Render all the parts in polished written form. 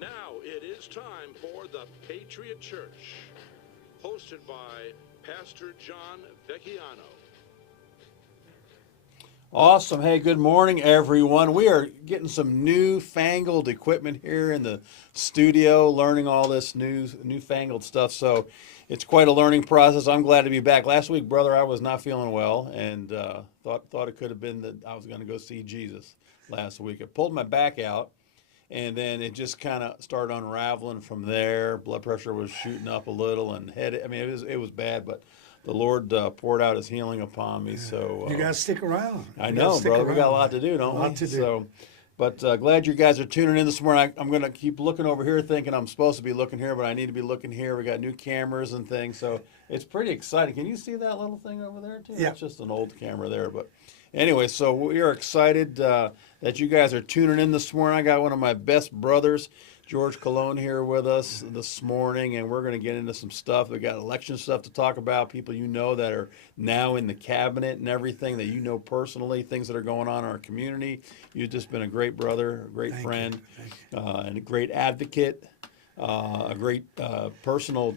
Now it is time for the Patriot Church, hosted by Pastor John Vacchiano. Awesome. Hey, good morning, everyone. We are getting some newfangled equipment here in the studio, learning all this newfangled stuff. So it's quite a learning process. I'm glad to be back. Last week, brother, I was not feeling well and thought it could have been that I was going to go see Jesus last week. I pulled my back out, and then it just kind of started unraveling from there. Blood pressure was shooting up a little, and head. I mean, it was bad, but the Lord poured out His healing upon me. So You got to stick around. I know, brother. We got a lot to do, don't we? A lot to do. So, but glad you guys are tuning in this morning. I'm going to keep looking over here, thinking I'm supposed to be looking here, but I need to be looking here. We got new cameras and things, so it's pretty exciting. Can you see that little thing over there too? Yeah. It's just an old camera there, but anyway, so we are excited that you guys are tuning in this morning. I got one of my best brothers, George Cologne, here with us this morning, and we're going to get into some stuff. We got election stuff to talk about, people you know that are now in the cabinet and everything that you know personally, things that are going on in our community. You've just been a great brother, a great friend, and a great advocate, a great personal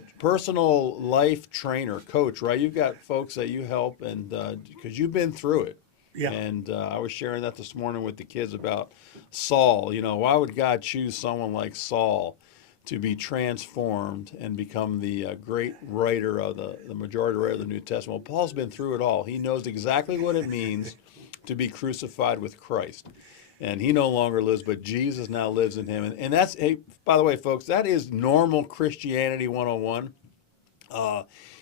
life trainer, coach, right? You've got folks that you help, and because you've been through it. Yeah. And I was sharing that this morning with the kids about Saul. You know, why would God choose someone like Saul to be transformed and become the great writer of the majority writer of the New Testament? Well, Paul's been through it all. He knows exactly what it means to be crucified with Christ. And he no longer lives, but Jesus now lives in him. And that's, hey, by the way, folks, that is normal Christianity 101.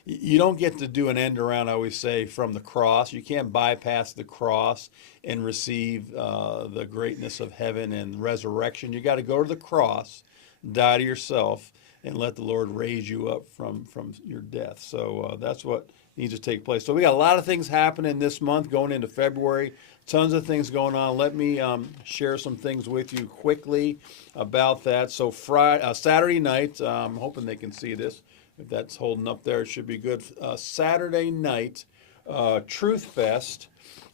You don't get to do an end around, I always say, from the cross. You can't bypass the cross and receive the greatness of heaven and resurrection. You got to go to the cross, die to yourself, and let the Lord raise you up from your death. So that's what needs to take place. So we got a lot of things happening this month, going into February. Tons of things going on. Let me share some things with you quickly about that. So Saturday night, I'm hoping they can see this. If that's holding up there, it should be good. Saturday night, Truth Fest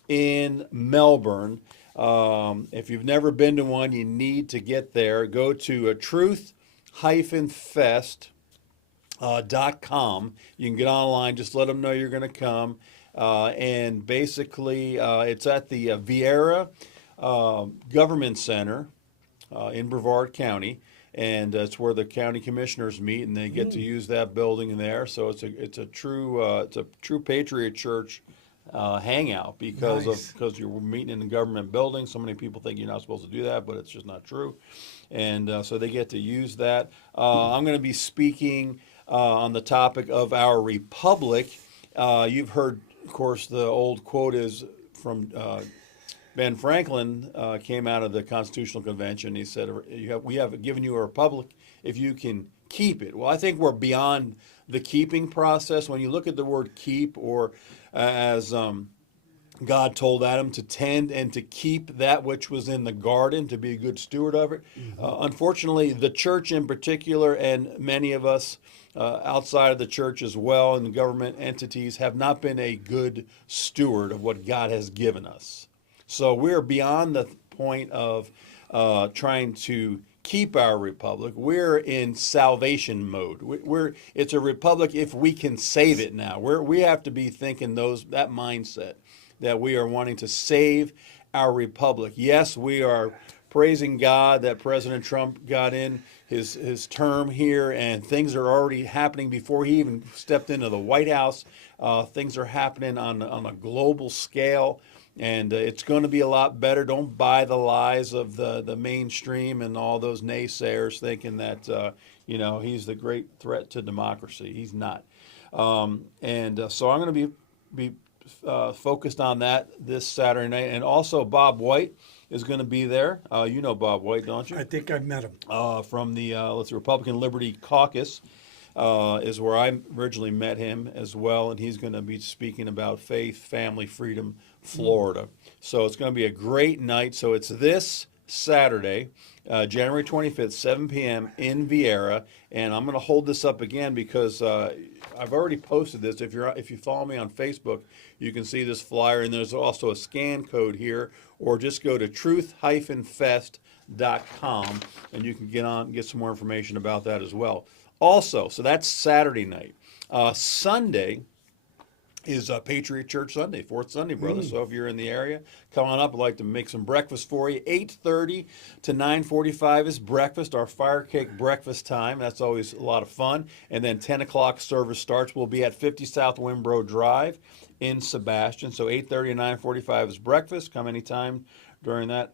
in Melbourne. If you've never been to one, you need to get there. Go to truth-fest.com. You can get online. Just let them know you're going to come. And basically, it's at the Vieira Government Center in Brevard County. And it's where the county commissioners meet, and they get to use that building there. So it's a true Patriot Church hangout because you're meeting in the government building. So many people think you're not supposed to do that, but it's just not true. And so they get to use that. I'm going to be speaking on the topic of our republic. You've heard, of course, the old quote is from Ben Franklin came out of the Constitutional Convention. He said, we have given you a republic if you can keep it. Well, I think we're beyond the keeping process. When you look at the word keep, or as God told Adam to tend and to keep that which was in the garden, to be a good steward of it. Unfortunately, the church in particular, and many of us outside of the church as well, and the government entities, have not been a good steward of what God has given us. So we're beyond the point of trying to keep our republic. We're in salvation mode. It's a republic if we can save it now. We have to be thinking that mindset that we are wanting to save our republic. Yes, we are praising God that President Trump got in his term here, and things are already happening before he even stepped into the White House. Things are happening on a global scale. And it's going to be a lot better. Don't buy the lies of the mainstream and all those naysayers thinking that, he's the great threat to democracy. He's not. So I'm going to be focused on that this Saturday night. And also Bob White is going to be there. You know Bob White, don't you? I think I've met him. From the Republican Liberty Caucus. Is where I originally met him as well, and he's going to be speaking about faith, family, freedom, Florida. So it's going to be a great night. So it's this Saturday, January 25th, 7 p.m. in Vieira, and I'm going to hold this up again because I've already posted this. If you follow me on Facebook, you can see this flyer, and there's also a scan code here, or just go to truth-fest.com patriotchurch.com, and you can get some more information about that as well. Also, so that's Saturday night. Sunday is Patriot Church Sunday, fourth Sunday, brother. So if you're in the area, come on up. I'd like to make some breakfast for you. 8:30 to 9:45 is breakfast, our fire cake breakfast time. That's always a lot of fun. And then 10 o'clock service starts. We'll be at 50 South Wimbrow Drive in Sebastian. So 8:30 to 9:45 is breakfast. Come anytime during that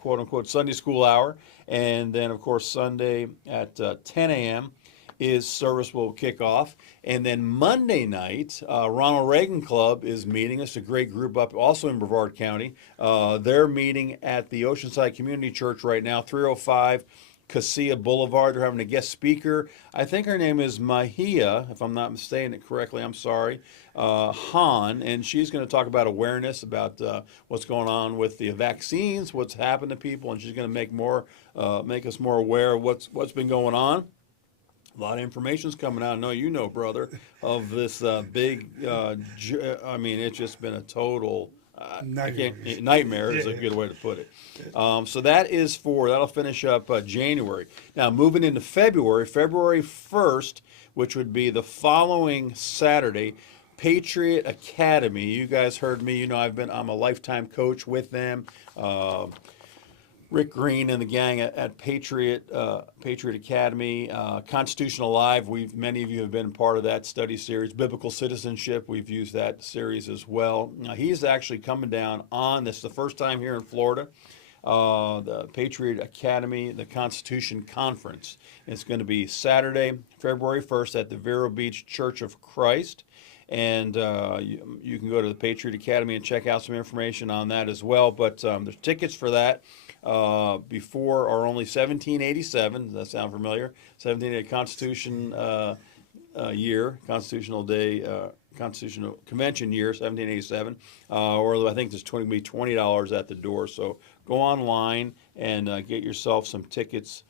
quote unquote Sunday school hour. And then of course Sunday at 10 a.m. is service will kick off. And then Monday night, Ronald Reagan Club is meeting. It's a great group up also in Brevard County. They're meeting at the Oceanside Community Church right now, 305 Cassia Boulevard. They're having a guest speaker. I think her name is Mahia, if I'm not saying it correctly, I'm sorry, Han, and she's going to talk about awareness, about what's going on with the vaccines, what's happened to people, and she's going to make us more aware of what's been going on. A lot of information's coming out. I know you know, brother, of this big. I mean, it's just been a total nightmare is a good way to put it. So that'll finish up January. Now moving into February 1st, which would be the following Saturday, Patriot Academy. You guys heard me. You know, I'm a lifetime coach with them. Rick Green and the gang at Patriot Academy, Constitution Alive. Many of you have been part of that study series. Biblical Citizenship, we've used that series as well. Now, he's actually coming down on this the first time here in Florida. The Patriot Academy, the Constitution Conference. It's going to be Saturday, February 1st at the Vero Beach Church of Christ. And you can go to the Patriot Academy and check out some information on that as well. But there's tickets for that. Before are only $17.87. Does that sound familiar? 17 Constitution year, Constitutional Day, Constitutional Convention year, 1787. Or I think there's going to be $20 at the door. So go online and get yourself some tickets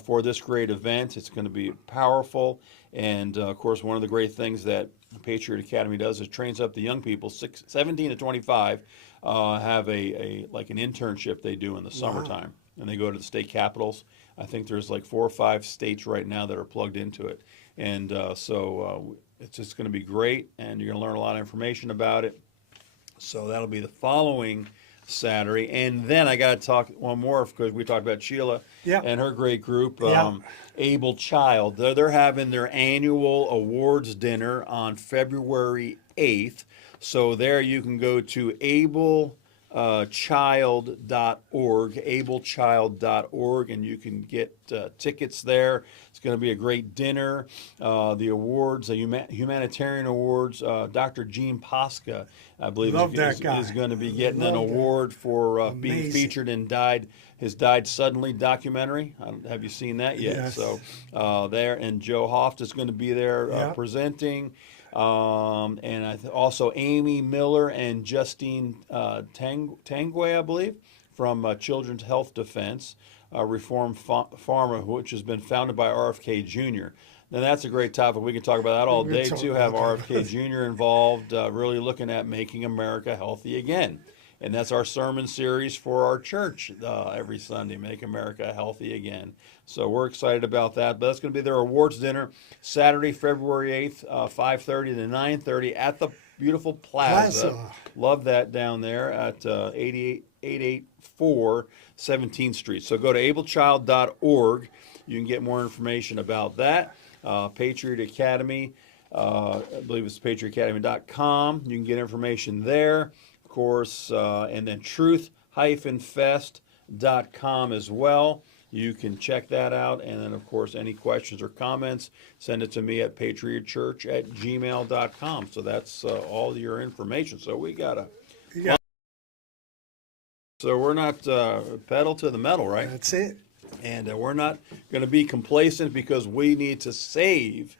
for this great event. It's going to be powerful. And of course, one of the great things that the Patriot Academy does is trains up the young people, 17 to 25, have like an internship they do in the summertime, and they go to the state capitals. I think there's like 4 or 5 states right now that are plugged into it, and so it's just going to be great, and you're going to learn a lot of information about it. So that'll be the following Saturday, and then I got to talk one more because we talked about Sheila and her great group, Able Child. They're having their annual awards dinner on February 8th. So there you can go to ablechild.org, and you can get tickets there. It's going to be a great dinner. The awards, the humanitarian awards, Dr. Gene Posca, I believe, is going to be getting an award for being featured in his Died Suddenly documentary. Have you seen that yet? Yes. So there, and Joe Hoft is going to be there presenting. And also Amy Miller and Justine Tanguay, I believe, from Children's Health Defense, Reform Pharma, which has been founded by RFK Jr. Now that's a great topic. We can talk about that all day too. Have RFK Jr. involved, really looking at making America healthy again. And that's our sermon series for our church every Sunday, Make America Healthy Again. So we're excited about that. But that's going to be their awards dinner Saturday, February 8th, 5:30 to 9:30 at the beautiful Plaza. Love that down there at 884 17th Street. So go to ablechild.org. You can get more information about that. Patriot Academy, I believe it's patriotacademy.com. You can get information there. Of course, and then truth-fest.com as well. You can check that out. And then, of course, any questions or comments, send it to me at patriotchurch@gmail.com. So that's all your information. So we got to... So we're not pedal to the metal, right? That's it. And we're not going to be complacent because we need to save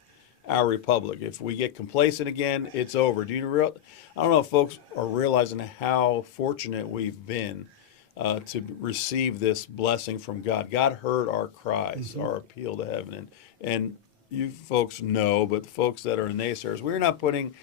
our republic. If we get complacent again, it's over. I don't know if folks are realizing how fortunate we've been to receive this blessing from God. God heard our cries, our appeal to heaven, and you folks know, but the folks that are naysayers, we're not putting,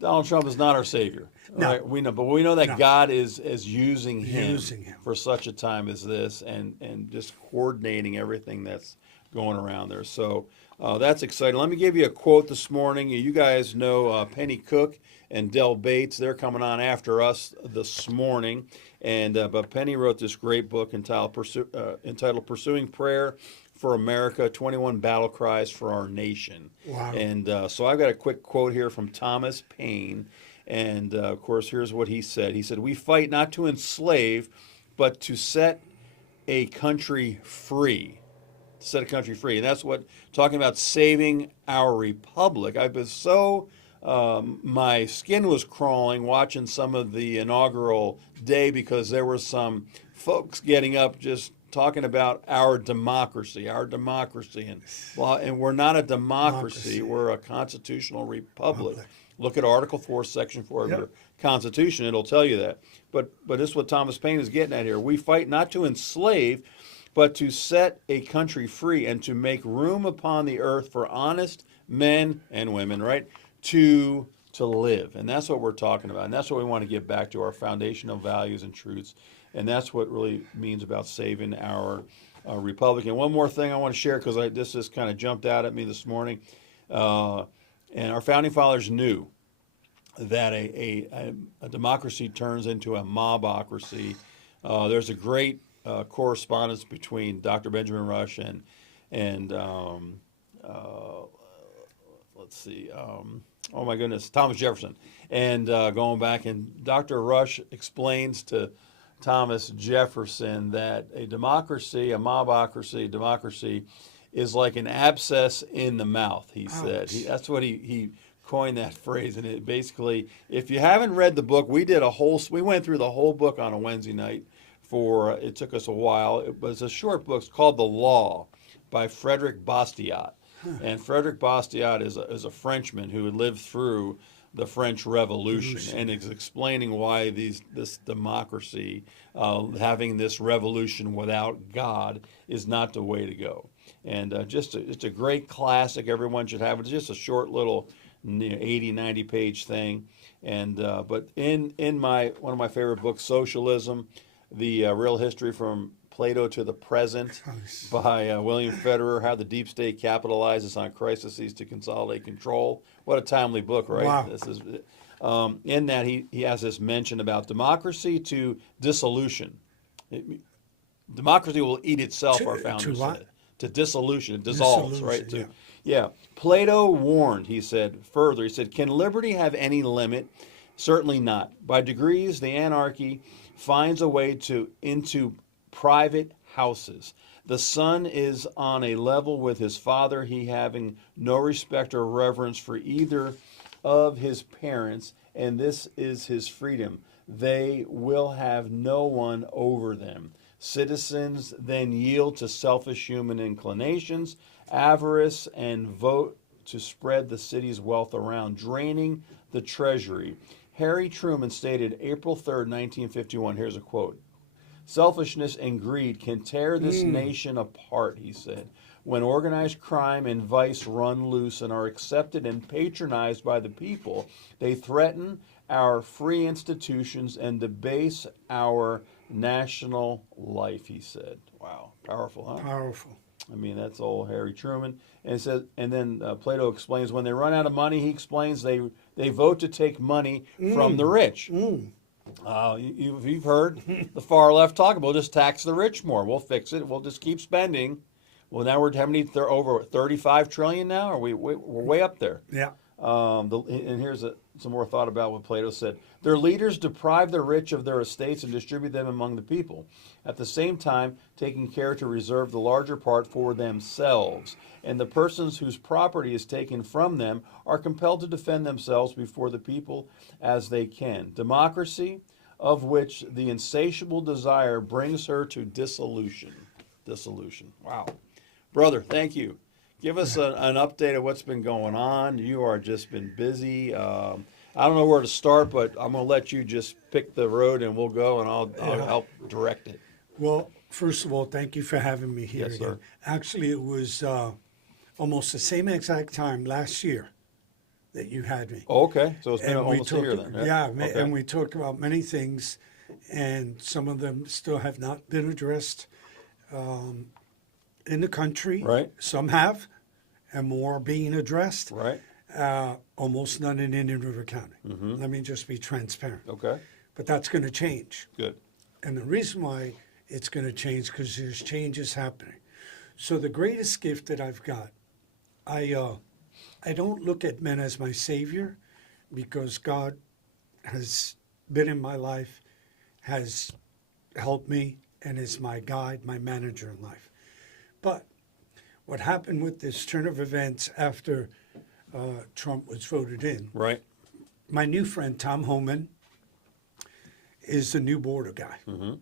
Donald Trump is not our savior. No. Right? We know, but we know that No. God is using him, Using him. for such a time as this, and just coordinating everything that's going around there. So that's exciting. Let me give you a quote this morning. You guys know Penny Cook and Del Bates. They're coming on after us this morning. And but Penny wrote this great book entitled Pursuing Prayer for America, 21 Battle Cries for Our Nation. Wow. And so I've got a quick quote here from Thomas Paine. And of course, here's what he said. He said, "We fight not to enslave, but to set a country free." To set a country free. And that's what, talking about saving our republic. I've been so, my skin was crawling watching some of the inaugural day, because there were some folks getting up just talking about our democracy. And we're not a democracy. We're a constitutional republic. Look at Article 4, Section 4 of your Constitution. It'll tell you that. But this is what Thomas Paine is getting at here. We fight not to enslave, but to set a country free, and to make room upon the earth for honest men and women, right, to live. And that's what we're talking about. And that's what we want to get back to, our foundational values and truths. And that's what really means about saving our republic. And one more thing I want to share, because this just kind of jumped out at me this morning. And our founding fathers knew that a democracy turns into a mobocracy. There's a great correspondence between Dr. Benjamin Rush and let's see, oh my goodness, Thomas Jefferson. And going back, and Dr. Rush explains to Thomas Jefferson that a democracy is like an abscess in the mouth, he said. That's what he coined that phrase. And it basically, if you haven't read the book, we went through the whole book on a Wednesday night. It took us a while. It was a short book. It's called The Law by Frederick Bastiat. And Frederick Bastiat is a Frenchman who had lived through the French Revolution, and is explaining why this democracy, having this revolution without God, is not the way to go. And it's a great classic. Everyone should have it. It's just a short little 80, 90 page thing. And but in one of my favorite books, Socialism, the real history from Plato to the Present, by William Federer, how the deep state capitalizes on crises to consolidate control. What a timely book, right? Wow. This is in that he has this mention about democracy to dissolution. Democracy will eat itself, our founders said. To dissolution, it dissolves, right? Yeah. Plato warned, he said, further, he said, can liberty have any limit? Certainly not. By degrees, the anarchy finds a way into private houses. The son is on a level with his father, he having no respect or reverence for either of his parents, and this is his freedom. They will have no one over them. Citizens then yield to selfish human inclinations, avarice, and vote to spread the city's wealth around, draining the treasury. Harry Truman stated April 3rd, 1951, here's a quote, selfishness and greed can tear this nation apart, he said. When organized crime and vice run loose and are accepted and patronized by the people, they threaten our free institutions and debase our national life, he said. Wow, powerful, huh? Powerful. I mean, that's old Harry Truman. And it says, and then Plato explains, when they run out of money, he explains they vote to take money from the rich. You've heard the far left talk about, we'll just tax the rich more. We'll fix it. We'll just keep spending. Well, now they're over 35 trillion now. We're way up there. Yeah. And here's some more thought about what Plato said. Their leaders deprive the rich of their estates and distribute them among the people, at the same time taking care to reserve the larger part for themselves. And the persons whose property is taken from them are compelled to defend themselves before the people as they can. Democracy, of which the insatiable desire brings her to dissolution. Dissolution. Wow. Brother, thank you. Give us an update of what's been going on. You are just been busy. I don't know where to start, but I'm going to let you just pick the road and we'll go, and I'll help direct it. Well, first of all, thank you for having me here Yes, again. sir. Actually, it was almost the same exact time last year that you had me. Oh, okay. So it's been And we almost a year talked, then. yeah, Okay. and we talked about many things, and some of them still have not been addressed in the country. Right. Some have, and more are being addressed. Right. Almost none in Indian River County. Mm-hmm. Let me just be transparent. Okay. But that's going to change. Good. And the reason why it's going to change because there's changes happening. So the greatest gift that I've got, I don't look at men as my savior because God has been in my life, has helped me, and is my guide, my manager in life. But what happened with this turn of events after Trump was voted in, Right. my new friend Tom Homan is the new border guy. Mm-hmm.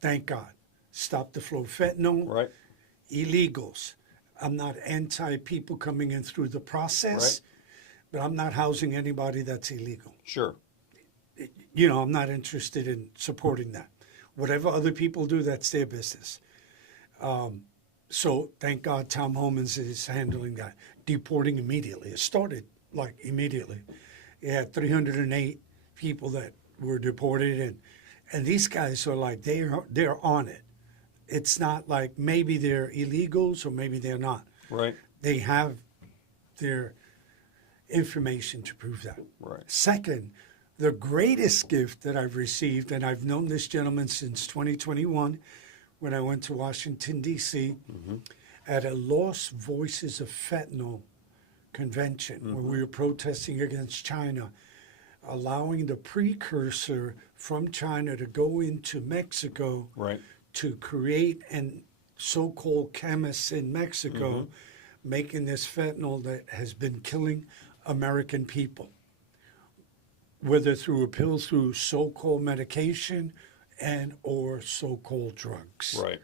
Thank God. Stop the flow of fentanyl, Right. illegals. I'm not anti people coming in through the process, Right. but I'm not housing anybody that's illegal. Sure. You know, I'm not interested in supporting that. Whatever other people do, that's their business. So thank God Tom Homans is handling that, deporting immediately. It started like immediately. You had 308 people that were deported, and these guys are like they're on it. It's not like maybe they're illegals or maybe they're not. Right. They have their information to prove that. Right. Second, the greatest gift that I've received, and I've known this gentleman since 2021 when I went to Washington, D.C., at a Lost Voices of Fentanyl convention where we were protesting against China, allowing the precursor from China to go into Mexico Right. to create and so-called chemists in Mexico making this fentanyl that has been killing American people, whether through a pill, through so-called medication, and or so-called drugs. Right.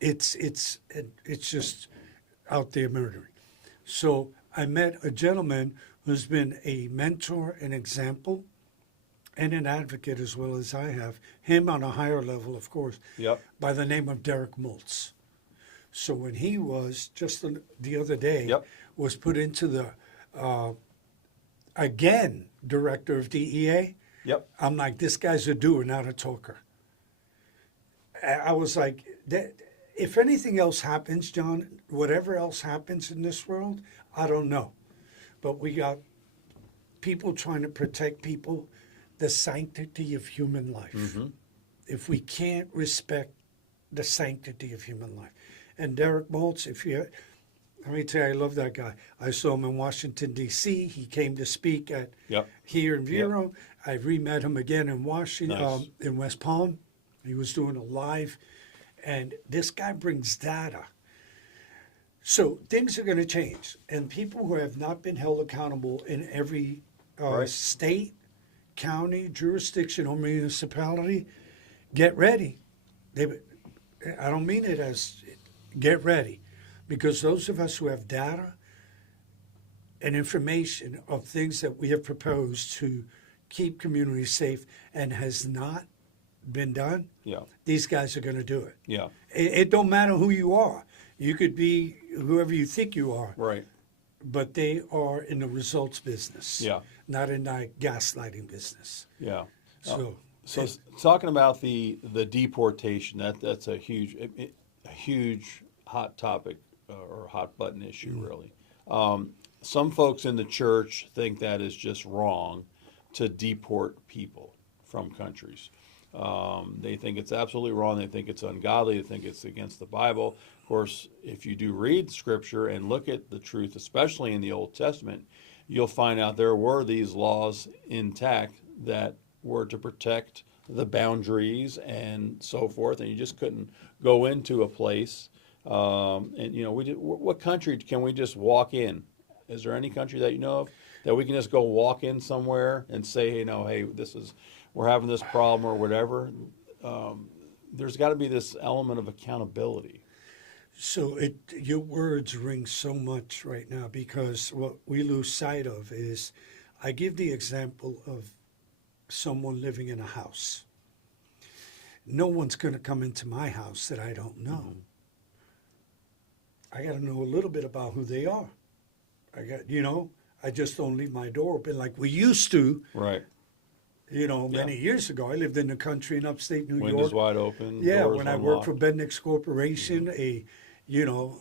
It's just out there murdering. So I met a gentleman who's been a mentor, an example, and an advocate as well as I have. Him on a higher level, of course, Yep. by the name of Derek Maltz. So when he was, just the other day, Yep. was put into the, again, director of DEA, Yep. I'm like, this guy's a doer, not a talker. I was like, if anything else happens, John, whatever else happens in this world, I don't know. But we got people trying to protect people, the sanctity of human life. If we can't respect the sanctity of human life. And Derek Maltz, let me tell you, I love that guy. I saw him in Washington, D.C. He came to speak at Yep. here in Vero. I re-met him again in Washington, Nice. in West Palm. He was doing a live, and this guy brings data. So things are going to change, and people who have not been held accountable in every Right. state, county, jurisdiction, or municipality, get ready. I don't mean it as get ready, because those of us who have data and information of things that we have proposed to keep communities safe and has not been done, Yeah. these guys are going to do it. Yeah. It don't matter who you are. You could be whoever you think you are, Right. but they are in the results business, Yeah. not in the gaslighting business. Yeah. So, So talking about the deportation, that's a huge hot topic or hot button issue, really. Some folks in the church think that is just wrong to deport people from countries. They think it's absolutely wrong. They think it's ungodly. They think it's against the Bible. Of course, if you do read Scripture and look at the truth, especially in the Old Testament, you'll find out there were these laws intact that were to protect the boundaries and so forth, and you just couldn't go into a place. And what country can we just walk in? Is there any country that you know of that we can just go walk in somewhere and say, hey, we're having this problem or whatever? There's got to be this element of accountability. So your words ring so much right now, because what we lose sight of is, I give the example of someone living in a house. No one's going to come into my house that I don't know. I got to know a little bit about who they are. I just don't leave my door open like we used to, Right. many years ago. I lived in the country in upstate New Windows York. wide open. Yeah, doors when I unlocked. worked for Bednix Corporation,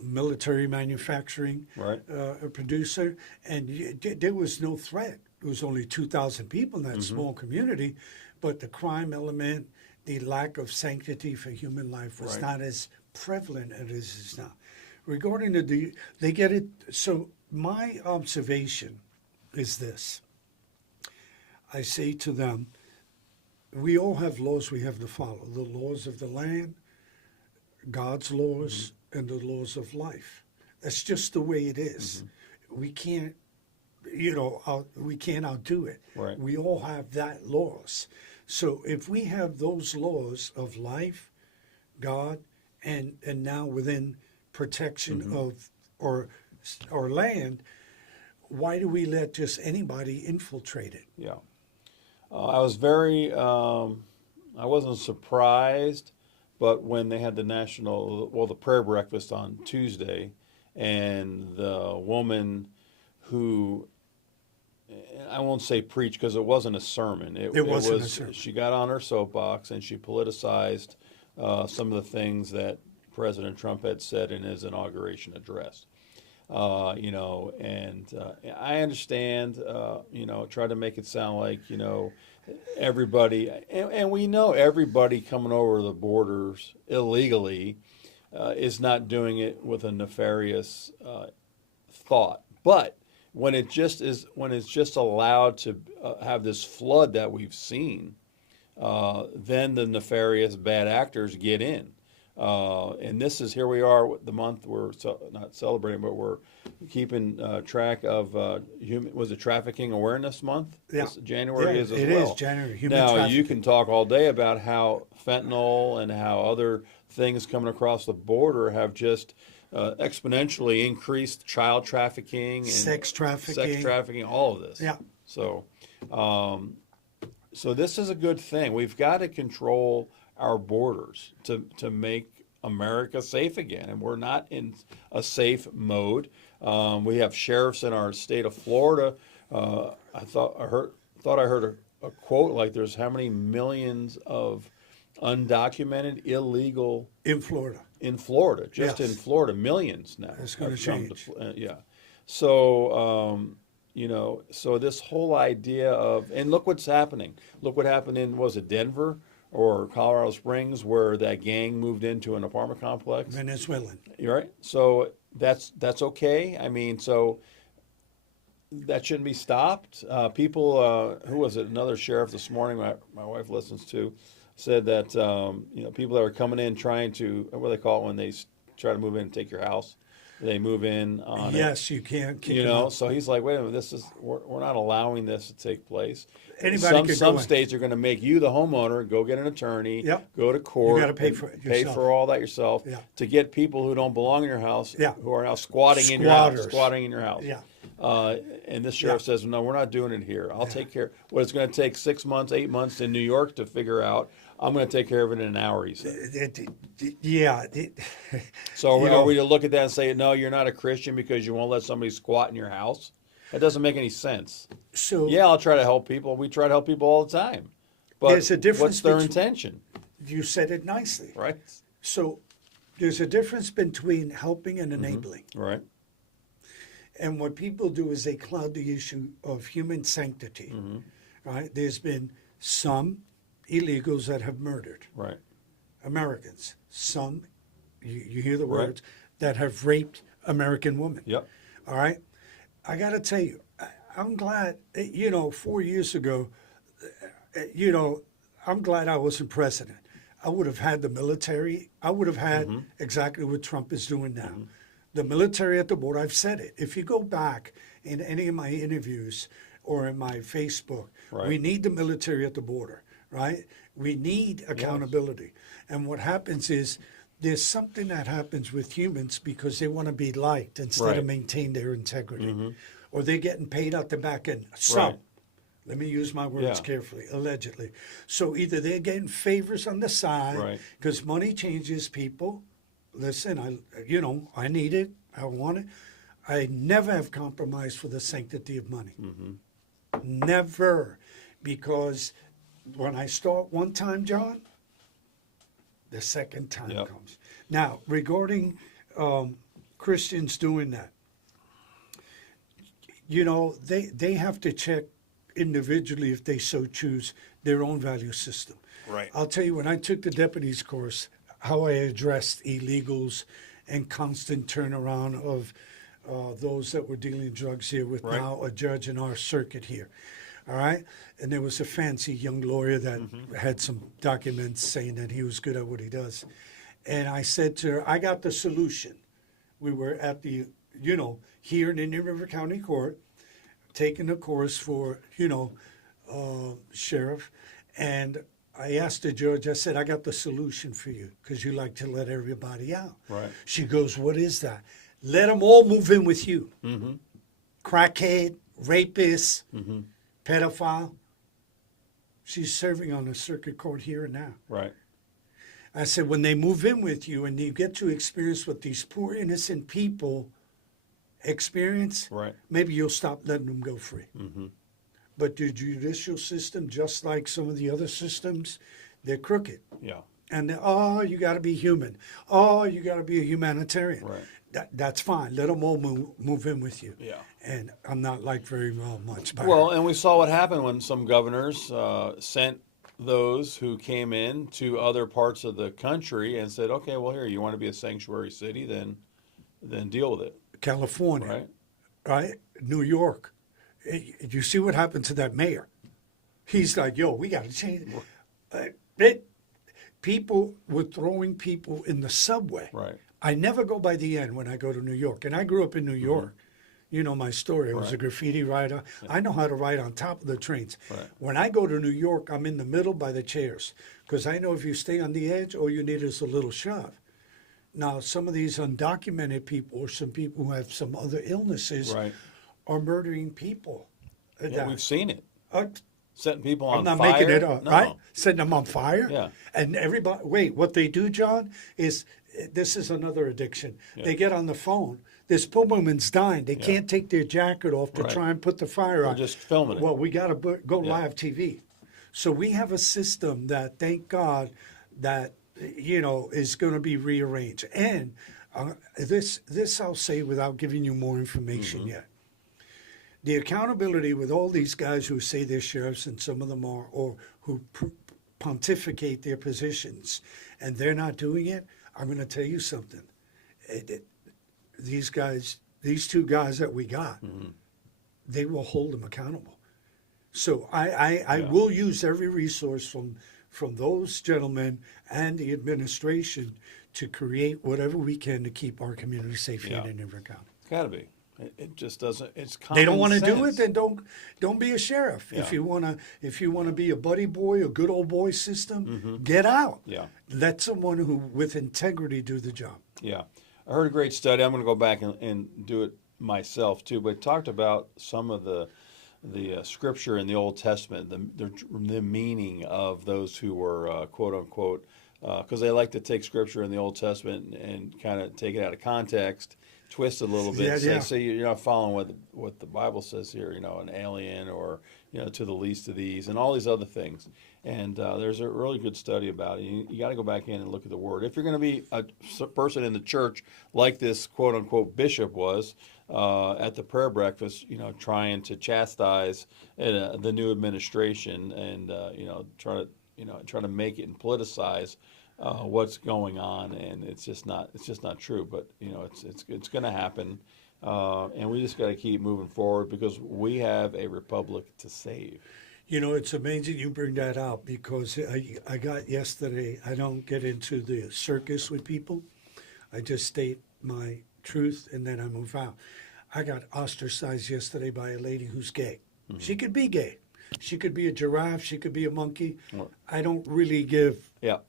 military manufacturing Right. a producer, and there was no threat. It was only 2,000 people in that small community, but the crime element, the lack of sanctity for human life was Right. not as prevalent as it is now. Regarding they get it. So my observation is this. I say to them, we all have laws we have to follow. The laws of the land, God's laws, and the laws of life. That's just the way it is. We can't, we can't outdo it. Right. We all have that laws. So if we have those laws of life, God, and now within protection of our land, why do we let just anybody infiltrate it? Yeah. I was I wasn't surprised, but when they had the prayer breakfast on Tuesday, and the woman who, I won't say preach because it wasn't a sermon. It wasn't a sermon. She got on her soapbox and she politicized some of the things that President Trump had said in his inauguration address. And I understand, try to make it sound like, everybody, and we know everybody coming over the borders illegally is not doing it with a nefarious thought. But when it's just allowed to have this flood that we've seen, then the nefarious bad actors get in. And here we are, the month we're not celebrating, but we're keeping track of was it Trafficking Awareness Month? Yeah. January is as well. It is January. Human now, trafficking. you can talk all day about how fentanyl and how other things coming across the border have just exponentially increased child trafficking and sex trafficking, all of this. Yeah. So, so this is a good thing. We've got to control our borders to make America safe again, and we're not in a safe mode. We have sheriffs in our state of Florida. I thought I heard a quote like, "There's how many millions of undocumented illegal in Florida." In Florida, just Yes. in Florida, millions now. It's going to change. Yeah. So so this whole idea of, and look what's happening. Look what happened in, was it Denver or Colorado Springs, where that gang moved into an apartment complex? Venezuelan. You're right. So that's okay. I mean, so that shouldn't be stopped. People, who was it? Another sheriff this morning, my wife listens to, said that people that are coming in trying to, what do they call it when they try to move in and take your house? They move in on Yes, you can't kick them out. So he's like, wait a minute, we're not allowing this to take place. Anybody Some states are going to make you the homeowner, go get an attorney, Yep. go to court. You gotta pay for it Pay yourself. for all that yourself Yeah. to get people who don't belong in your house, Yeah. who are now squatting in your house. Yeah. And this sheriff says, no, we're not doing it here. I'll take care. What it's going to take 6 months, 8 months in New York to figure out, I'm going to take care of it in an hour, he said. So are we to look at that and say, no, you're not a Christian because you won't let somebody squat in your house? That doesn't make any sense. So Yeah, I'll try to help people. We try to help people all the time. But There's a difference what's their between- intention, you said it nicely. right? So there's a difference between helping and enabling. Right. And what people do is they cloud the issue of human sanctity. Right? There's been some illegals that have murdered Right. Americans. Some, you hear the Right. words, that have raped American women. Yep. All right? I got to tell you, I'm glad, 4 years ago, I'm glad I wasn't president. I would have had the military. I would have had exactly what Trump is doing now. The military at the border, I've said it. If you go back in any of my interviews or in my Facebook, Right. we need the military at the border, right? We need accountability. And what happens is there's something that happens with humans because they want to be liked instead Right. of maintain their integrity. Or they're getting paid out the back end. Some. Right. Let me use my words Yeah. carefully, allegedly. So either they're getting favors on the side Right. because money changes people. Listen, I need it. I want it. I never have compromised for the sanctity of money. Mm-hmm. Never. Because when I start one time, John, the second time Yep. comes. Now, regarding Christians doing that, you know, they have to check individually, if they so choose, their own value system. Right. I'll tell you, when I took the deputies course, how I addressed illegals and constant turnaround of those that were dealing drugs here with Right. now a judge in our circuit here. All right? And there was a fancy young lawyer that had some documents saying that he was good at what he does. And I said to her, I got the solution. We were at the, you know, here in Indian River County Court, taking a course for, you know, sheriff. And I asked the judge, I said, I got the solution for you because you like to let everybody out. Right. She goes, what is that? Let them all move in with you. Mm-hmm. Crackhead, rapist, Mm-hmm. pedophile. She's serving on a circuit court here and now. Right. I said, when they move in with you and you get to experience what these poor innocent people experience, Right. maybe you'll stop letting them go free. Mm-hmm. But the judicial system, just like some of the other systems, they're crooked. Yeah. And oh, you got to be human. Oh, you got to be a humanitarian. Right. That's fine. Let them all move in with you. Yeah. And I'm not like very well much. By Well, her. and we saw what happened when some governors sent those who came in to other parts of the country and said, "Okay, well, here, you want to be a sanctuary city, then deal with it." California, Right. right? New York. You see what happened to that mayor? He's like, yo, we got to change. People were throwing people in the subway. Right. I never go by the end when I go to New York. And I grew up in New York. You know my story. I was a Right. graffiti writer. I know how to ride on top of the trains. Right. When I go to New York, I'm in the middle by the chairs. Because I know if you stay on the edge, all you need is a little shove. Now, some of these undocumented people or some people who have some other illnesses Right. are murdering people. Yeah, we've seen it. Uh, Setting people on I'm not fire. making it up, No. right? Setting them on fire. Yeah. And everybody, wait, what they do, John, is this is another addiction. Yeah. They get on the phone. This poor woman's dying. They Yeah. can't take their jacket off to Right. try and put the fire They're on. just filming it. Well, we got to go Yeah. live TV. So we have a system that, thank God, that you know is going to be rearranged. And this I'll say without giving you more information yet. The accountability with all these guys who say they're sheriffs, and some of them are, or who pontificate their positions, and they're not doing it. I'm going to tell you something. These guys, these two guys that we got, they will hold them accountable. So I Yeah. will use every resource from those gentlemen and the administration to create whatever we can to keep our community safe here Yeah. in Indian River County. Gotta be. It just doesn't. It's common They don't want to do it, sense. then don't be a sheriff. Yeah. If you wanna be a buddy boy, a good old boy system, get out. Yeah. Let someone who with integrity do the job. Yeah. I heard a great study. I'm going to go back and do it myself too, but it talked about some of the scripture in the Old Testament, the meaning of those who were quote unquote, because they like to take scripture in the Old Testament and kind of take it out of context, twist it a little bit, say you're not following what the Bible says here, an alien or to the least of these and all these other things. And there's a really good study about it. You got to go back in and look at the word. If you're going to be a person in the church like this quote unquote bishop was at the prayer breakfast, trying to chastise the new administration and try to make it and politicize what's going on, and it's just not true. But it's going to happen, and we just got to keep moving forward because we have a republic to save. It's amazing you bring that out because I got yesterday. I don't get into the circus with people. I just state my truth and then I move out. I got ostracized yesterday by a lady who's gay. Mm-hmm. She could be gay. She could be a giraffe. She could be a monkey. Right. I don't really give. Yeah.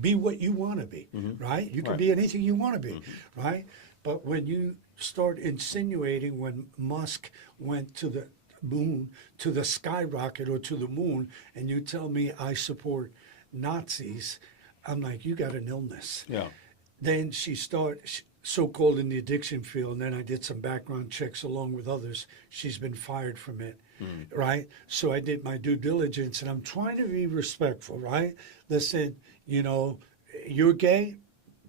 Be what you want to be, right? You can be anything you want to be, right? But when you start insinuating, when Musk went to the moon, to the skyrocket or to the moon, and you tell me I support Nazis, I'm like, you got an illness. Yeah. Then so-called in the addiction field, and then I did some background checks along with others. She's been fired from it, right? So I did my due diligence, and I'm trying to be respectful, right? Listen, you know, you're gay,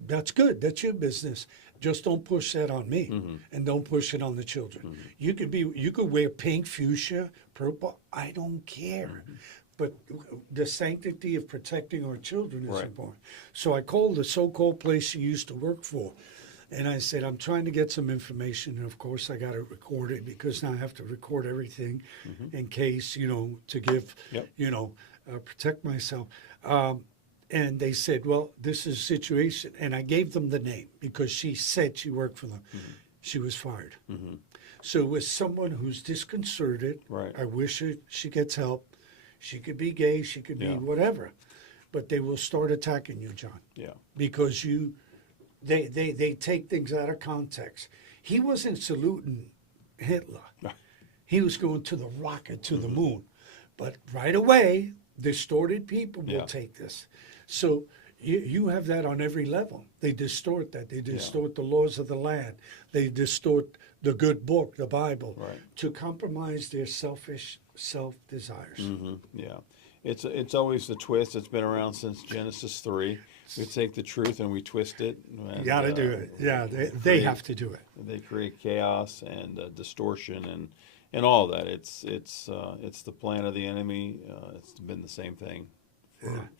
that's good. That's your business. Just don't push that on me, and don't push it on the children. You could wear pink, fuchsia, purple. I don't care. But the sanctity of protecting our children is important. So I called the so-called place she used to work for, and I said, I'm trying to get some information. And of course, I got it recorded because now I have to record everything in case, you know, to give, you know, protect myself. And they said, well, this is a situation. And I gave them the name because she said she worked for them. She was fired. So it was someone who's disconcerted. I wish she gets help. She could be gay. She could be whatever. But they will start attacking you, John. Because they take things out of context. He wasn't saluting Hitler. He was going to the rocket, to the moon. But right away, distorted people will take this. So you have that on every level. They distort that. They distort the laws of the land. They distort the good book, the Bible, to compromise their selfish self-desires. It's always the twist. It's been around since Genesis 3. We take the truth and we twist it. And, you got to do it. Yeah, they have to do it. They create chaos and distortion and all that. It's the plan of the enemy. It's been the same thing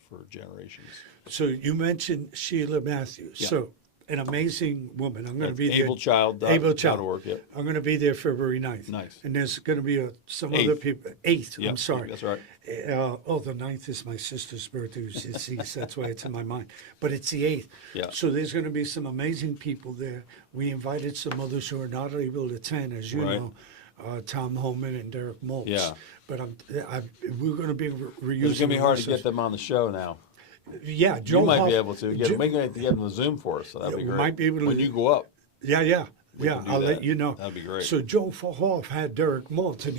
for generations. So you mentioned Sheila Matthews. So an amazing woman. I'm going to be there. AbleChild.org. Yep. I'm going to be there February 9th. Nice. And there's going to be some other people. 8th. Yep. I'm sorry. That's right. The 9th is my sister's birthday. That's why it's in my mind. But it's the 8th. Yeah. So there's going to be some amazing people there. We invited some others who are not able to attend, as you know. Tom Holman and Derek Maltz. Yeah. But we're going to be reusing. It's going to be hard to get them on the show now. Yeah, Joe you might Hoff, be able to. We might be able to get them to Zoom for us, so that'd be great. Might be able to, when you go up. Yeah. I'll let you know. That'd be great. So Joe Hoff had Derek Maltz, and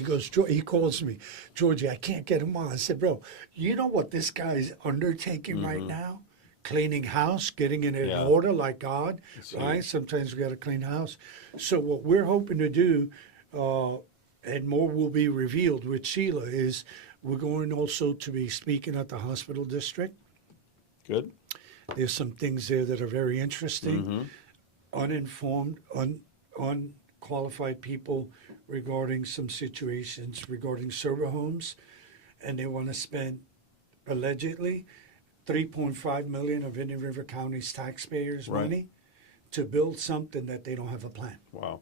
he calls me, Georgie, I can't get him on. I said, bro, you know what this guy's undertaking right now? Cleaning house, getting it in order like God, right? Sometimes we got to clean house. So what we're hoping to do, and more will be revealed with Sheila, is we're going also to be speaking at the hospital district. Good. There's some things there that are very interesting. Uninformed, unqualified people regarding some situations regarding server homes, and they want to spend allegedly $3.5 million of Indian River County's taxpayers' money to build something that they don't have a plan. Wow.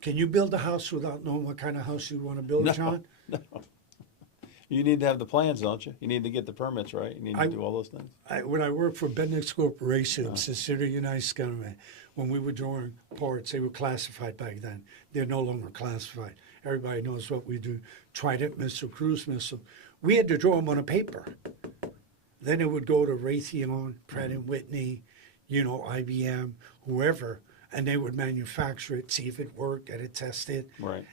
Can you build a house without knowing what kind of house you want to build, John? No. You need to have the plans, don't you? You need to get the permits, right? You need to do all those things. When I worked for Bendix Corporation, Sincerely United Government, when we were drawing parts, they were classified back then. They're no longer classified. Everybody knows what we do. Trident missile, cruise missile. We had to draw them on a paper. Then it would go to Raytheon, Pratt & Whitney, IBM, whoever, and they would manufacture it, see if it worked, get it tested.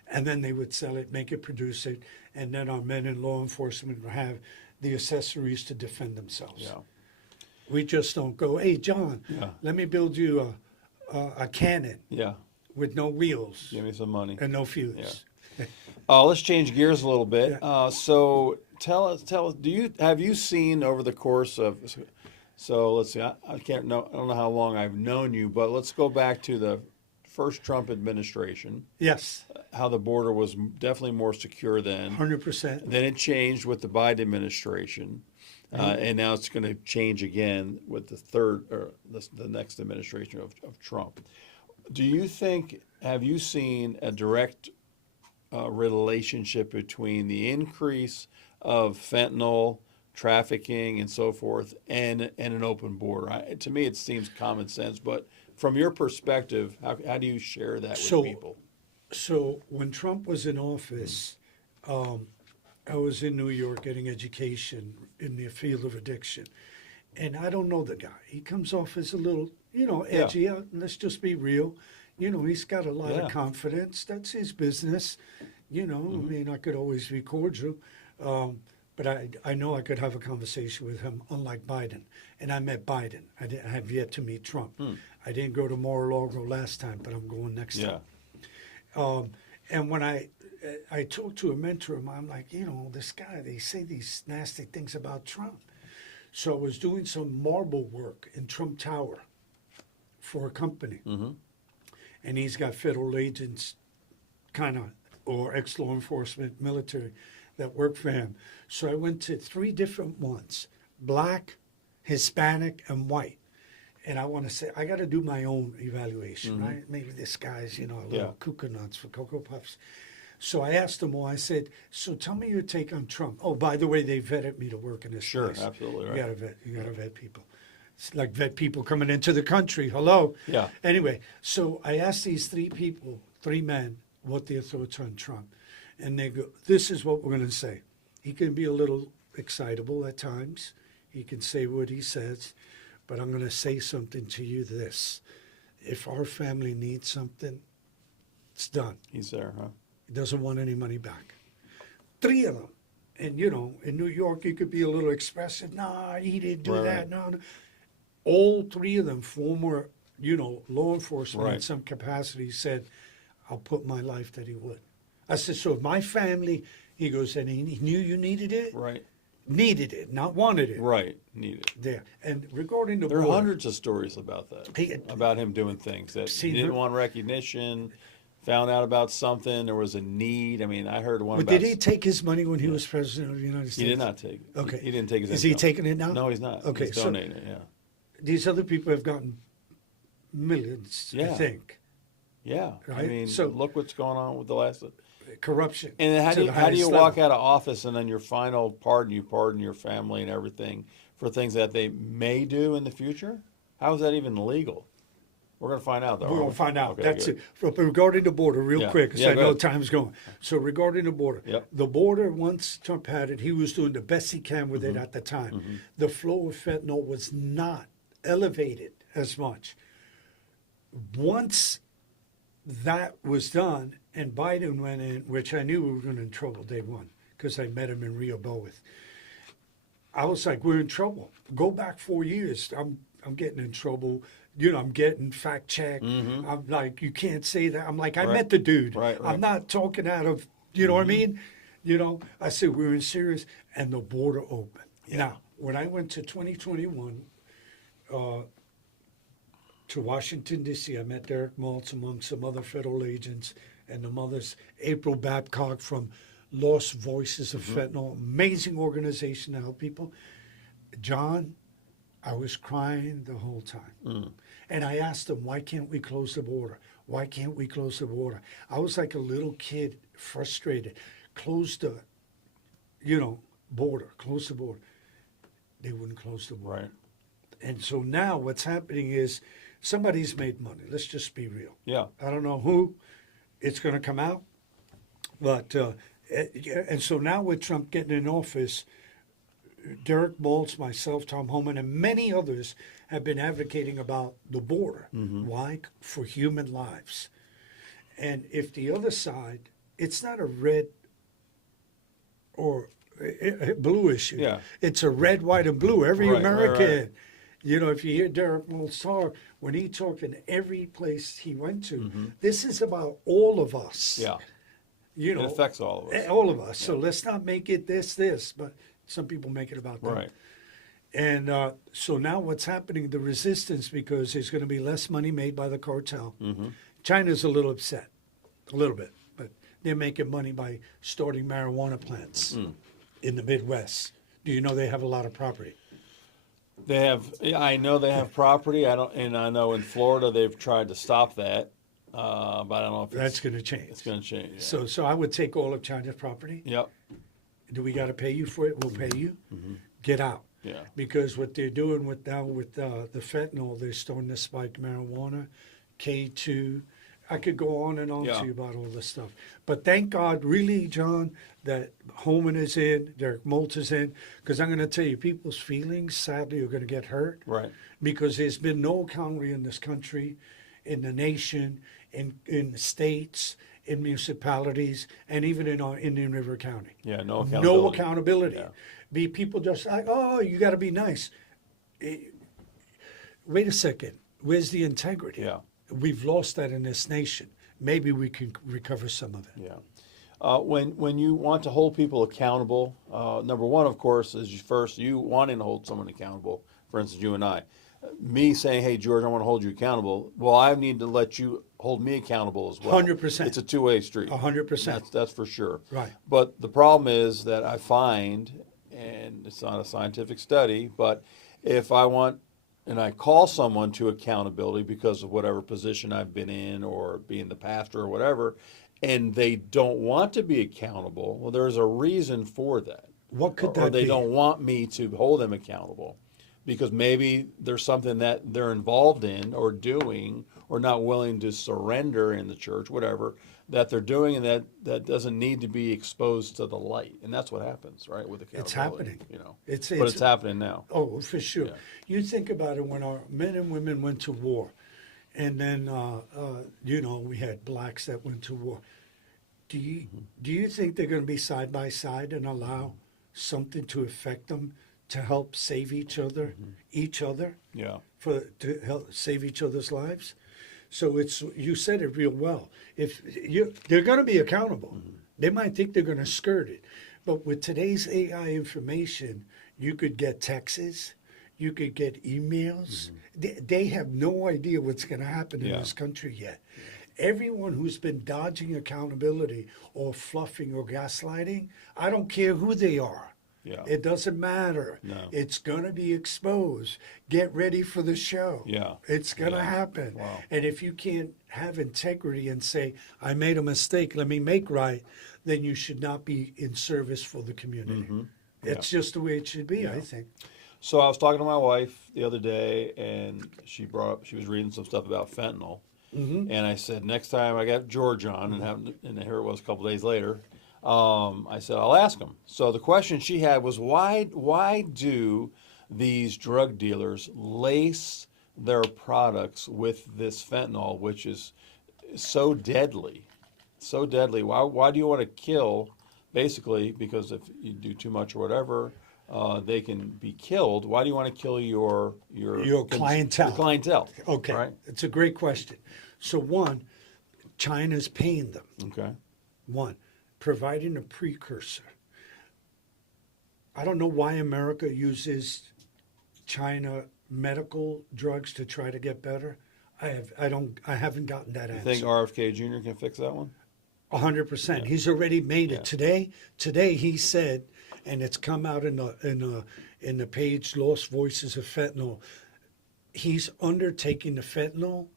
And then they would sell it, make it, produce it, and then our men in law enforcement would have the accessories to defend themselves. We just don't go, hey, John, let me build you a cannon with no wheels. Give me some money. And no fuse. Let's change gears a little bit. So tell us, have you seen over the course of, so let's see, I don't know how long I've known you, but let's go back to the first Trump administration. Yes. How the border was definitely more secure then. 100%. Then it changed with the Biden administration. And now it's going to change again with the next administration of Trump. Do you think, have you seen a direct relationship between the increase of fentanyl, trafficking, and so forth, and an open border? To me, it seems common sense, but from your perspective, how do you share that with people? So when Trump was in office, I was in New York getting education in the field of addiction. And I don't know the guy. He comes off as a little, edgy. Let's just be real. He's got a lot of confidence. That's his business. I mean, I could always be cordial. But I know I could have a conversation with him, unlike Biden. And I met Biden. I have yet to meet Trump. I didn't go to Mar-a-Lago last time, but I'm going next Yeah. time. And when I talked to a mentor of mine, I'm like, this guy, they say these nasty things about Trump. So I was doing some marble work in Trump Tower for a company. And he's got federal agents, or ex-law enforcement, military, that work for him. So I went to 3 different ones, black, Hispanic, and white. And I want to say, I got to do my own evaluation, right? Maybe this guy's, a little cuckoo nuts for Cocoa Puffs. So I asked them all, I said, so tell me your take on Trump. Oh, by the way, they vetted me to work in this place. Sure, absolutely right. You got to vet people. It's like vet people coming into the country. Hello. Yeah. Anyway, so I asked these 3 people, 3 men, what their thoughts on Trump. And they go, this is what we're going to say. He can be a little excitable at times. He can say what he says. But I'm going to say something to you this. If our family needs something, it's done. He's there, huh? He doesn't want any money back. 3 of them. And, in New York, you could be a little expressive. Nah, he didn't do that. Right. No. All 3 of them, former, law enforcement in Right. some capacity, said, I'll put my life that he would. I said, so if my family, he goes, and he knew you needed it? Right. Needed it, not wanted it. Right. Need it. There. And regarding the There are border, hundreds of stories about that, about him doing things that See, he didn't there- want recognition, found out about something, there was a need. I mean, I heard one But about... did he take his money when he was president of the United States? He did not take it. Okay. He didn't take his Is he income. taking it now? No, he's not. Okay, He's so- donating it, yeah. These other people have gotten millions, I Yeah. think. Yeah. I Right? mean, So- look what's going on with the last... Corruption. And how to do you, the how do you highest walk level. out of office and then your final pardon, you pardon your family and everything for things that they may do in the future? How is that even legal? We're going to find out, though. We're going aren't to find out. Okay, That's good. it. But regarding the border, real Yeah. quick, because Yeah, I go know ahead. time's going. So regarding the border, Yep. the border, once Trump had it, he was doing the best he can with Mm-hmm. it at the time. The flow of fentanyl was not elevated as much. Once that was done and Biden went in, which I knew we were going to in trouble day one because I met him in Rehoboth. I was like, we're in trouble. Go back 4 years. I'm getting in trouble. I'm getting fact checked. I'm like, you can't say that. I'm like, I Right. met the dude. Right. I'm not talking out of, what I mean? I said, we're in serious. And the border opened. Now, when I went to 2021 to Washington, D.C., I met Derek Maltz among some other federal agents and the mothers, April Babcock from Lost Voices of Fentanyl, amazing organization to help people. John, I was crying the whole time. And I asked them, why can't we close the border? Why can't we close the border? I was like a little kid, frustrated. Close the, border, close the border. They wouldn't close the border. Right. And so now what's happening is somebody's made money. Let's just be real. Yeah. I don't know who. It's going to come out. But, and so now with Trump getting in office, Derek Maltz, myself, Tom Homan, and many others have been advocating about the border. Why? For human lives. And if the other side, it's not a red or blue issue. Yeah. It's a red, white, and blue. Every Right, right, American. right. If you hear Derek Maltz talk, when he talked in every place he went to, this is about all of us. Yeah. It It affects all of us. All of us. So let's not make it this, but some people make it about them. Right. And so now what's happening, the resistance, because there's going to be less money made by the cartel. China's a little upset, a little bit, but they're making money by starting marijuana plants in the Midwest. Do you know they have a lot of property? They have. Yeah, I know they have property. I know in Florida they've tried to stop that, but I don't know if That's going to change. it's going to change. Yeah. So I would take all of China's property. Yep. Do we got to pay you for it? We'll pay you. Get out. Yeah. Because what they're doing with the fentanyl, they're starting to spike marijuana, K2. I could go on and on Yeah. to you about all this stuff. But thank God, really, John, that Homan is in, Derek Maltz is in, because I'm going to tell you, people's feelings, sadly, are going to get hurt. Right. Because there's been no accountability in this country, in the nation, in the states, in municipalities and even in our Indian River County. Yeah, no accountability. No accountability. Yeah. Be people just like, oh, you got to be nice. Eh, Wait a second. Where's the integrity? Yeah. We've lost that in this nation. Maybe we can recover some of it. Yeah. When you want to hold people accountable, number one, of course, is you wanting to hold someone accountable. For instance, you and I. Me saying, hey, George, I want to hold you accountable. Well, I need to let you hold me accountable as well. 100%. It's a two-way street. 100%. That's for sure. Right. But the problem is that I find, and it's not a scientific study, but if I want, and I call someone to accountability because of whatever position I've been in or being the pastor or whatever, and they don't want to be accountable, well, there's a reason for that. What could Or that they be? don't want me to hold them accountable because maybe there's something that they're involved in or doing or not willing to surrender in the church, whatever, that they're doing, and that doesn't need to be exposed to the light. And that's what happens, right, with accountability. It's happening. You know, It's it's happening now. Oh, for sure. Yeah. You think about it when our men and women went to war, and then we had blacks that went to war. Do you think they're going to be side by side and allow something to affect them to help save each other, Yeah. to help save each other's lives? So you said it real well. They're going to be accountable. They might think they're going to skirt it, but with today's AI information, you could get texts, you could get emails. They have no idea what's going to happen in Yeah. this country yet. Everyone who's been dodging accountability or fluffing or gaslighting, I don't care who they are. Yeah. It doesn't matter. No. It's going to be exposed. Get ready for the show. Yeah. It's going to Yeah. happen. Wow. And if you can't have integrity and say, I made a mistake, let me make right, then you should not be in service for the community. It's just the way it should be, I think. So I was talking to my wife the other day, and she was reading some stuff about fentanyl, and I said next time I got George on, and here it was a couple days later. I said I'll ask him. So the question she had was why do these drug dealers lace their products with this fentanyl, which is so deadly, so deadly? Why do you want to kill? Basically, because if you do too much or whatever, they can be killed. Why do you want to kill your clientele? Your clientele. Okay. Right? It's a great question. So one, China's paying them. Okay. One, providing a precursor. I don't know why America uses China medical drugs to try to get better. I haven't gotten that You answer. think RFK Jr. can fix that one? 100%. He's already made it. Today he said, and it's come out in the page Lost Voices of Fentanyl. He's undertaking the fentanyl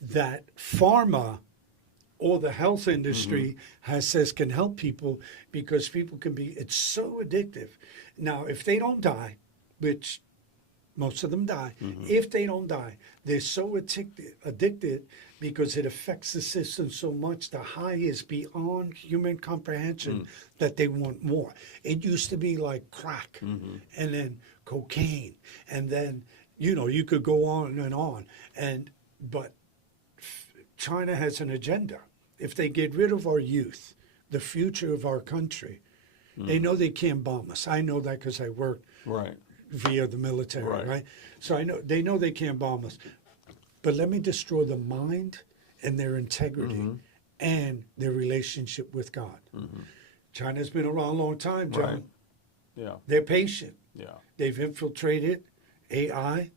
that pharma or the health industry says can help people, because people can be, it's so addictive. Now, if they don't die, which most of them die, if they don't die, they're so addicted because it affects the system so much. The high is beyond human comprehension that they want more. It used to be like crack and then cocaine, and then, you could go on and on. But China has an agenda. If they get rid of our youth, the future of our country, they know they can't bomb us. I know that because I worked Right. via the military, Right. right? So they know they can't bomb us. But let me destroy the mind and their integrity and their relationship with God. China's been around a long time, John. Right. Yeah. They're patient. Yeah. They've infiltrated AI,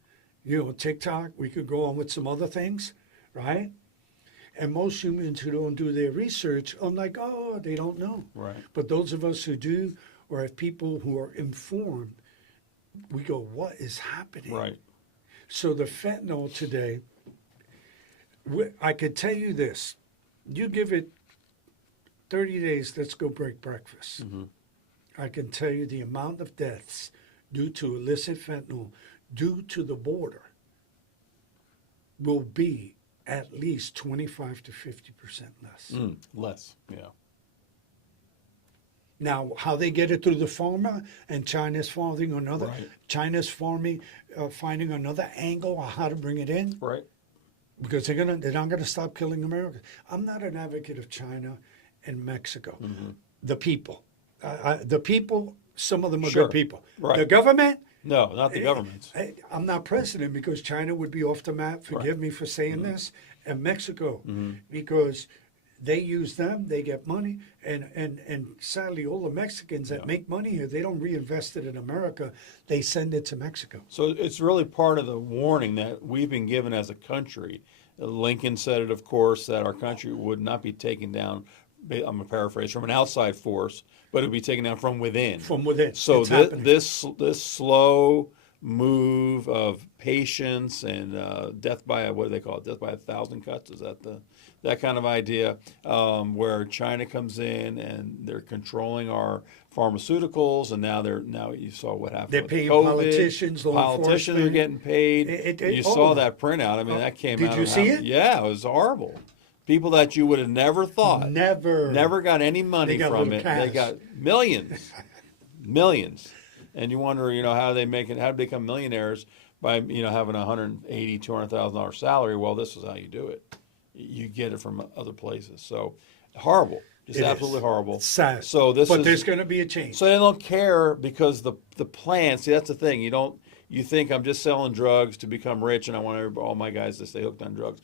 TikTok. We could go on with some other things, right? And most humans who don't do their research, I'm like, oh, they don't know. Right. But those of us who do, or have people who are informed, we go, what is happening? Right. So the fentanyl today, I could tell you this. You give it 30 days, let's go break breakfast. I can tell you the amount of deaths due to illicit fentanyl, due to the border, will be at least 25 to 50% less. Less. Yeah. Now, how they get it through the pharma, and China's finding another, Right. finding another angle on how to bring it in. Right. because they're not gonna stop killing America. I'm not an advocate of China and Mexico. The people, the people. Some of them are Sure. good people. Right. The government. No, not the governments. I'm not president because China would be off the map. Forgive me for saying this. And Mexico, because they use them, they get money, and sadly, all the Mexicans that make money here, they don't reinvest it in America. They send it to Mexico. So it's really part of the warning that we've been given as a country. Lincoln said it, of course, that our country would not be taken down, I'm going to paraphrase, from an outside force, but it would be taken down from within. From within. So It's happening. this slow move of patience and death by what do they call it? Death by 1,000 cuts? Is that that kind of idea? Where China comes in and they're controlling our pharmaceuticals, and now you saw what happened. They're with paying COVID. politicians, law Politicians are enforcement. getting paid. You saw that printout. I mean, that came Did out. you of see how- it? Yeah, it was horrible. People that you would have never thought. Never got any money They got from little it. cash. They got millions. Millions. And you wonder, how do they become millionaires by, having $180,000, $200,000 salary? Well, this is how you do it. You get it from other places. So horrible. Just It absolutely is. horrible. It's sad. So But there's going to be a change. So they don't care because the plan. See, that's the thing. You think I'm just selling drugs to become rich, and I want all my guys to stay hooked on drugs.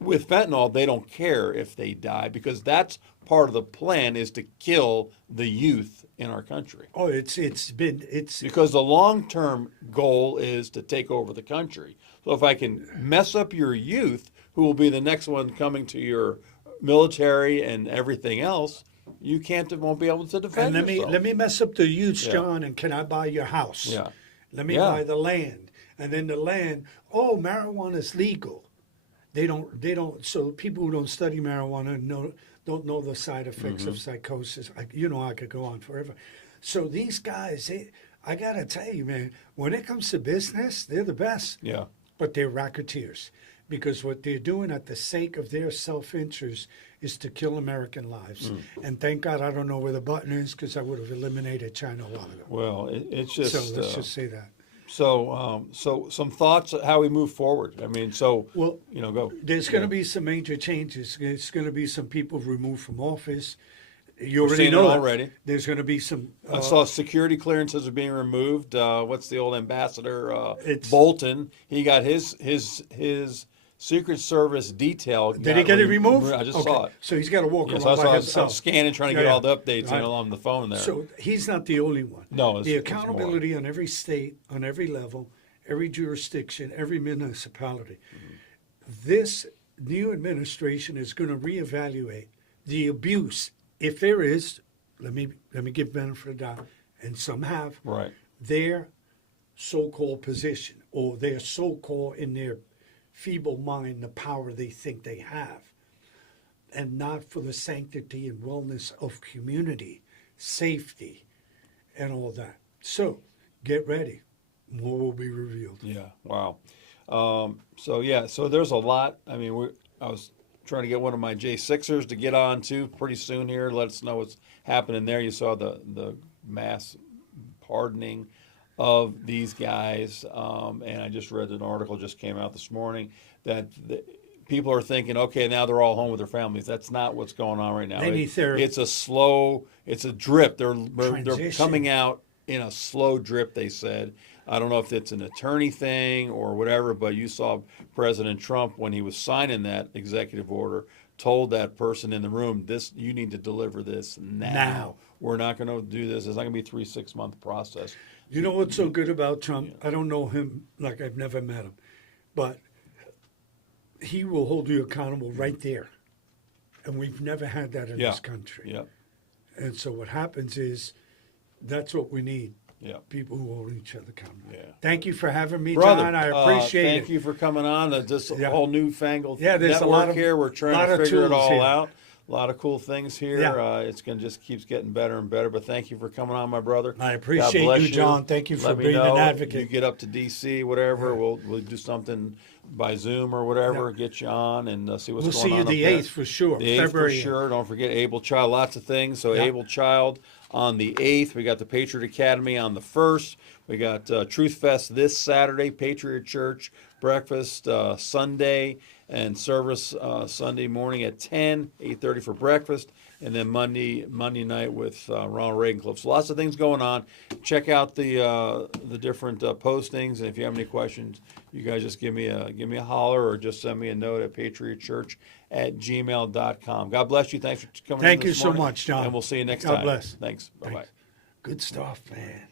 With fentanyl, they don't care if they die because that's part of the plan is to kill the youth in our country. Oh, it's Because the long-term goal is to take over the country. So if I can mess up your youth, who will be the next one coming to your military and everything else, won't be able to defend and yourself. let me mess up the youth, Yeah. John, and can I buy your house? Yeah. Let me Yeah. buy the land. And then the land, marijuana is legal. They don't, so people who don't study marijuana don't know the side effects of psychosis. I could go on forever. So these guys, I got to tell you, man, when it comes to business, they're the best. Yeah. But they're racketeers because what they're doing at the sake of their self-interest is to kill American lives. And thank God I don't know where the button is because I would have eliminated China a while ago. Well, it's just... So let's just say that. So some thoughts on how we move forward. I mean, Well, go. There's going to be some major changes. There's going to be some people removed from office. You We're already seeing know it that. already. There's going to be some. I saw security clearances are being removed. What's the old ambassador? It's- Bolton. He got his Secret Service detail. Did he get it removed? I just saw it. So he's got to walk Yes, around by I himself. was scanning, trying to Yeah, get yeah. all the updates Right. on the phone there. So he's not the only one. No, the it's more. accountability on every state, on every level, every jurisdiction, every municipality. This new administration is going to reevaluate the abuse, if there is. Let me give benefit of the doubt, and some have Right. their so-called position or their so-called in their feeble mind the power they think they have, and not for the sanctity and wellness of community, safety, and all that. So get ready. More will be revealed. Yeah. Wow. So there's a lot. I mean, I was trying to get one of my J6ers to get on too pretty soon here. Let us know what's happening there. You saw the mass pardoning of these guys, and I just read an article just came out this morning that people are thinking, okay, now they're all home with their families. That's not what's going on right now. They need therapy. It's a drip. They're Transition. coming out in a slow drip, they said. I don't know if it's an attorney thing or whatever, but you saw President Trump, when he was signing that executive order, told that person in the room, you need to deliver this now. We're not going to do this. It's not going to be a 3-6 month process. You know what's so good about Trump? I don't know him like I've never met him, but he will hold you accountable right there. And we've never had that in this country. Yeah. And so what happens is that's what we need. Yeah. People who hold each other accountable. Yeah. Thank you for having me, Brother, John. I appreciate thank it. you for coming on. This Yeah. whole newfangled Yeah, there's a network lot of- here. We're lot trying to of figure it tools all here. out. A lot of cool things here. Yeah. It's going to just keeps getting better and better. But thank you for coming on, my brother. I God appreciate bless you, John. Thank you for Let me being an know. advocate. You get up to D.C., whatever. Yeah. We'll do something by Zoom or whatever. Yeah. Get you on and see what's We'll going see on. you up the there. 8th for sure. The 8th February for sure. Don't forget Able Child. Lots of things. So Yeah. Able Child on the 8th. We got the Patriot Academy on the 1st. We got Truth Fest this Saturday, Patriot Church breakfast Sunday, and service Sunday morning at 10, 8:30 for breakfast, and then Monday night with Ronald Reagan Club. So lots of things going on. Check out the different postings, and if you have any questions, you guys just give me a holler or just send me a note at patriotchurch@gmail.com. God bless you. Thanks for coming. Thank in you this so morning, much, John. and we'll see you next God time. bless. Thanks. Bye bye. Good stuff, man.